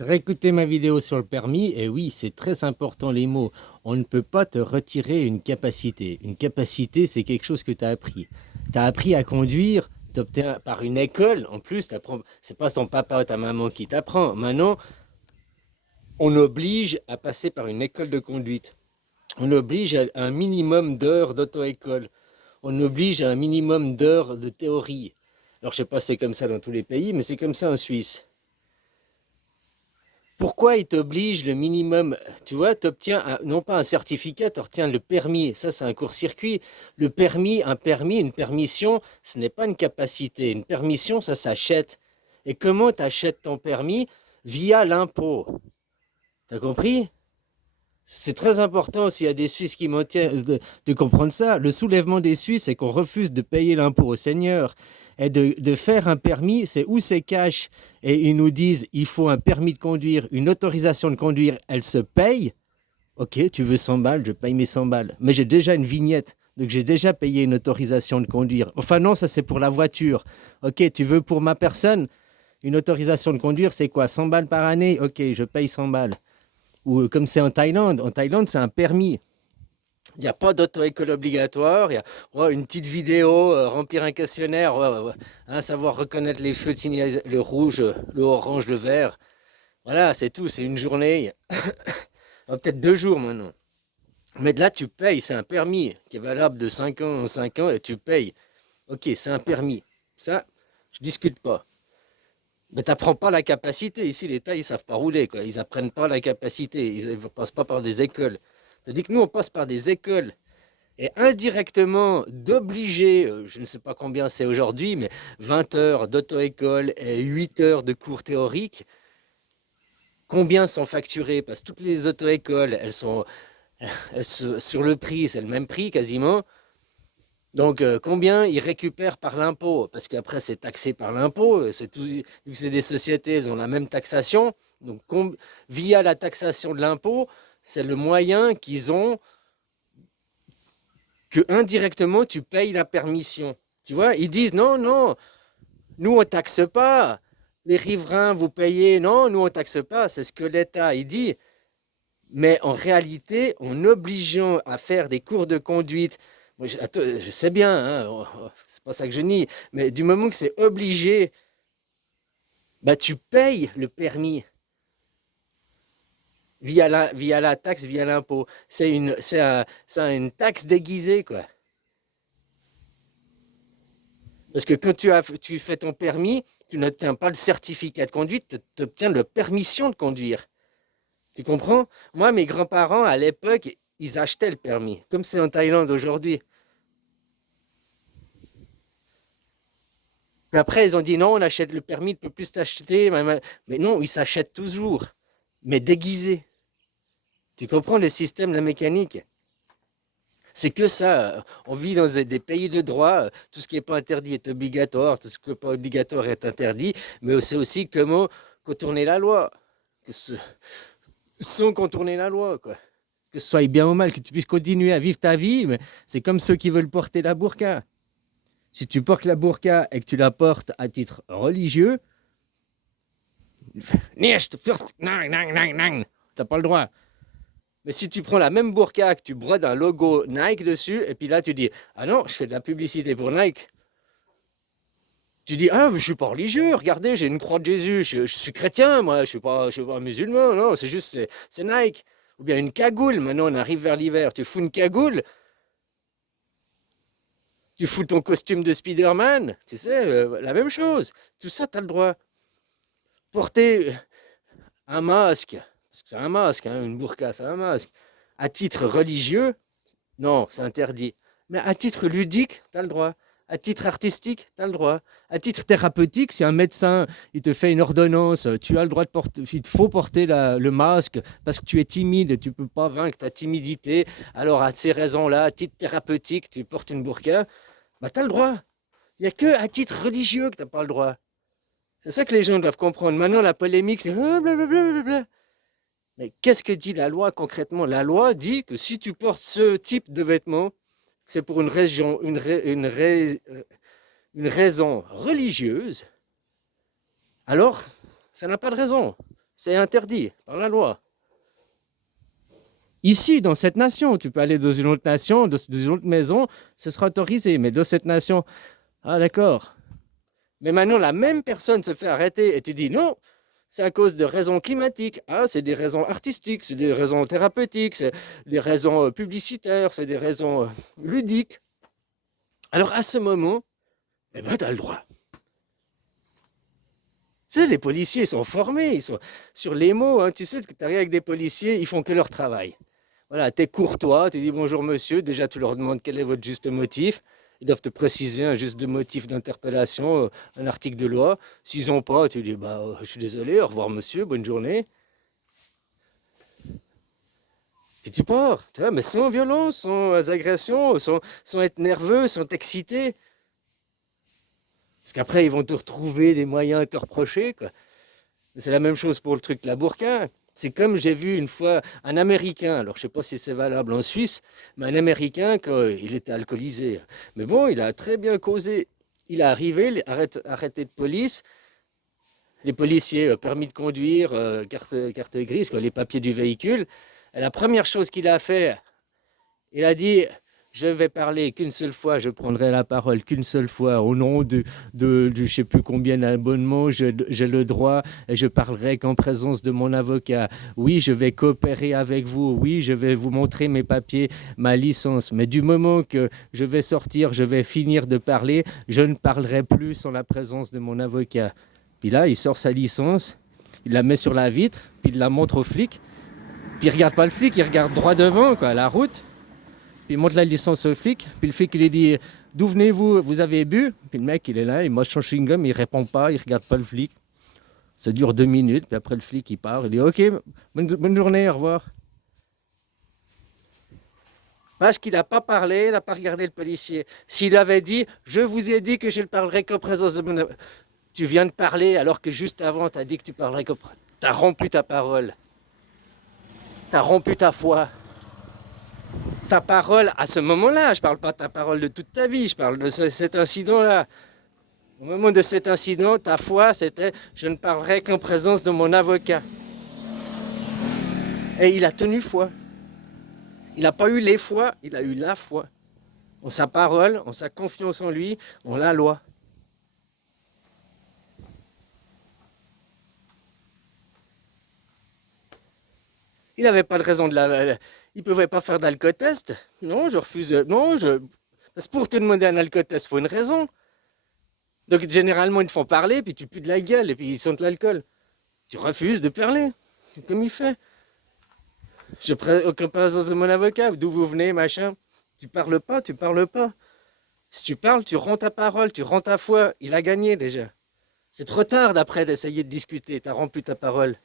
J'ai réécouté ma vidéo sur le permis et oui, c'est très important les mots. On ne peut pas te retirer une capacité. Une capacité, c'est quelque chose que tu as appris. Tu as appris à conduire, tu obtiens par une école. En plus, c'est pas ton papa ou ta maman qui t'apprend. Maintenant, on oblige à passer par une école de conduite. On oblige à un minimum d'heures d'auto-école. On oblige à un minimum d'heures de théorie. Alors, je sais pas si c'est comme ça dans tous les pays, mais c'est comme ça en Suisse. Pourquoi ils t'obligent le minimum? Tu vois, tu obtiens non pas un certificat, tu obtiens le permis. Ça, c'est un court-circuit. Le permis, un permis, une permission, ce n'est pas une capacité. Une permission, ça s'achète. Et comment tu achètes ton permis? Via l'impôt. T'as compris? C'est très important s'il y a des Suisses qui maintiennent de comprendre ça. Le soulèvement des Suisses, c'est qu'on refuse de payer l'impôt au Seigneur. Et de faire un permis, c'est où c'est cash. Et ils nous disent, il faut un permis de conduire, une autorisation de conduire, elle se paye. Ok, tu veux 100 balles, je paye mes 100 balles. Mais j'ai déjà une vignette, donc j'ai déjà payé une autorisation de conduire. Enfin non, ça c'est pour la voiture. Ok, tu veux pour ma personne, une autorisation de conduire, c'est quoi? 100 balles par année? Ok, je paye 100 balles. Ou comme c'est en Thaïlande, c'est un permis. Il n'y a pas d'auto-école obligatoire. Il y a une petite vidéo, remplir un questionnaire, hein, savoir reconnaître les feux de signalisation, le rouge, le orange, le vert. Voilà, c'est tout. C'est une journée. Peut-être 2 jours maintenant. Mais de là, tu payes. C'est un permis qui est valable de 5 ans en 5 ans et tu payes. Ok, c'est un permis. Ça, je discute pas. Mais tu n'apprends pas la capacité. Ici, l'État, ils ne savent pas rouler, quoi. Ils n'apprennent pas la capacité. Ils ne passent pas par des écoles. C'est-à-dire que nous, on passe par des écoles. Et indirectement, d'obliger, je ne sais pas combien c'est aujourd'hui, mais 20 heures d'auto-école et 8 heures de cours théoriques, combien sont facturés? Parce que toutes les auto-écoles, sur le prix, c'est le même prix quasiment. Donc, combien ils récupèrent par l'impôt? Parce qu'après, c'est taxé par l'impôt. Vu que c'est des sociétés, elles ont la même taxation. Donc, via la taxation de l'impôt, c'est le moyen qu'ils ont que indirectement, tu payes la permission. Tu vois, ils disent non, non, nous, on taxe pas. Les riverains, vous payez. Non, nous, on taxe pas. C'est ce que l'État, il dit. Mais en réalité, en obligeant à faire des cours de conduite, moi, je sais bien, hein, c'est pas ça que je nie, mais du moment que c'est obligé, bah, tu payes le permis via la taxe, via l'impôt. C'est une taxe déguisée, quoi. Parce que quand tu fais ton permis, tu n'obtiens pas le certificat de conduite, tu obtiens la permission de conduire. Tu comprends? Moi, mes grands-parents, à l'époque, ils achetaient le permis, comme c'est en Thaïlande aujourd'hui. Puis après, ils ont dit non, on achète le permis, ne peut plus t'acheter. Mais non, ils s'achètent toujours, mais déguisés. Tu comprends le système, la mécanique? C'est que ça. On vit dans des pays de droit. Tout ce qui n'est pas interdit est obligatoire. Tout ce qui n'est pas obligatoire est interdit. Mais c'est aussi comment contourner la loi. Sans contourner la loi, quoi. Que ce soit bien ou mal, que tu puisses continuer à vivre ta vie, mais c'est comme ceux qui veulent porter la burqa. Si tu portes la burqa et que tu la portes à titre religieux, t'as pas le droit. Mais si tu prends la même burqa, que tu brodes un logo Nike dessus, et puis là tu dis, ah non, je fais de la publicité pour Nike. Tu dis, ah, mais je suis pas religieux, regardez, j'ai une croix de Jésus, je suis chrétien, moi, je suis pas musulman, non, c'est juste, c'est Nike. Ou bien une cagoule, maintenant on arrive vers l'hiver, tu fous une cagoule, tu fous ton costume de Spider-Man, tu sais, la même chose. Tout ça, tu as le droit. Porter un masque, parce que c'est un masque, hein, une burqa, c'est un masque, à titre religieux, non, c'est interdit. Mais à titre ludique, tu as le droit. À titre artistique, tu as le droit. À titre thérapeutique, si un médecin il te fait une ordonnance, tu as le droit de porter, il te faut porter le masque parce que tu es timide, tu ne peux pas vaincre ta timidité. Alors, à ces raisons-là, à titre thérapeutique, tu portes une burqa, bah, tu as le droit. Il n'y a que à titre religieux que tu n'as pas le droit. C'est ça que les gens doivent comprendre. Maintenant, la polémique, c'est blablabla. Mais qu'est-ce que dit la loi concrètement? La loi dit que si tu portes ce type de vêtements, c'est pour une raison religieuse, alors ça n'a pas de raison. C'est interdit par la loi. Ici, dans cette nation, tu peux aller dans une autre nation, dans une autre maison, ce sera autorisé. Mais dans cette nation, ah d'accord. Mais maintenant, la même personne se fait arrêter et tu dis non, c'est à cause de raisons climatiques. Ah, c'est des raisons artistiques, c'est des raisons thérapeutiques, c'est des raisons publicitaires, c'est des raisons ludiques. Alors à ce moment, eh ben, tu as le droit. Tu sais, les policiers sont formés, ils sont sur les mots. Hein, tu sais que tu arrives avec des policiers, ils font que leur travail. Voilà, tu es courtois, tu dis bonjour monsieur, déjà tu leur demandes quel est votre juste motif. Ils doivent te préciser un juste motif d'interpellation, un article de loi. S'ils n'ont pas, tu dis bah, je suis désolé, au revoir monsieur, bonne journée. Puis tu pars, tu vois, mais sans violence, sans agression, sans être nerveux, sans t'exciter. Parce qu'après, ils vont te retrouver des moyens à te reprocher, quoi. C'est la même chose pour le truc de la burqa. C'est comme j'ai vu une fois un Américain, alors je ne sais pas si c'est valable en Suisse, mais un Américain, quand il était alcoolisé. Mais bon, il a très bien causé. Il est arrivé, arrêté de police, les policiers, permis de conduire, carte grise, quoi, les papiers du véhicule. Et la première chose qu'il a fait, il a dit, je vais parler qu'une seule fois, je prendrai la parole qu'une seule fois au nom je ne sais plus combien d'abonnements, j'ai le droit et je parlerai qu'en présence de mon avocat. Oui, je vais coopérer avec vous. Oui, je vais vous montrer mes papiers, ma licence. Mais du moment que je vais sortir, je vais finir de parler, je ne parlerai plus sans la présence de mon avocat. Puis là, il sort sa licence, il la met sur la vitre, puis il la montre au flic. Puis il regarde pas le flic, il regarde droit devant, quoi, la route. Puis il montre la licence au flic. Puis le flic, il lui dit d'où venez-vous? Vous avez bu? Puis le mec, il est là, il mange son chewing-gum, il répond pas, il regarde pas le flic. Ça dure 2 minutes. Puis après, le flic, il part. Il dit ok, bonne journée, au revoir. Parce qu'il n'a pas parlé, il n'a pas regardé le policier. S'il avait dit je vous ai dit que je ne parlerai qu'en présence de mon. Tu viens de parler alors que juste avant, tu as dit que tu parlerais qu'en. Tu as rompu ta parole. Tu as rompu ta foi. Ta parole à ce moment-là, je ne parle pas de ta parole de toute ta vie, je parle de cet incident-là. Au moment de cet incident, ta foi, c'était je ne parlerai qu'en présence de mon avocat. Et il a tenu foi. Il n'a pas eu les foi, il a eu la foi. En sa parole, en sa confiance en lui, en la loi. Il n'avait pas de raison de la. Il ne pouvait pas faire d'alcotest. Non, je refuse. Non, je. Parce que pour te demander un alcotest, il faut une raison. Donc généralement, ils te font parler, puis tu pues de la gueule, et puis ils sentent l'alcool. Tu refuses de parler, comme il fait. Je prends aucune présence de mon avocat, d'où vous venez, machin. Tu parles pas, tu parles pas. Si tu parles, tu rends ta parole, tu rends ta foi. Il a gagné déjà. C'est trop tard d'après d'essayer de discuter, t'as rompu ta parole.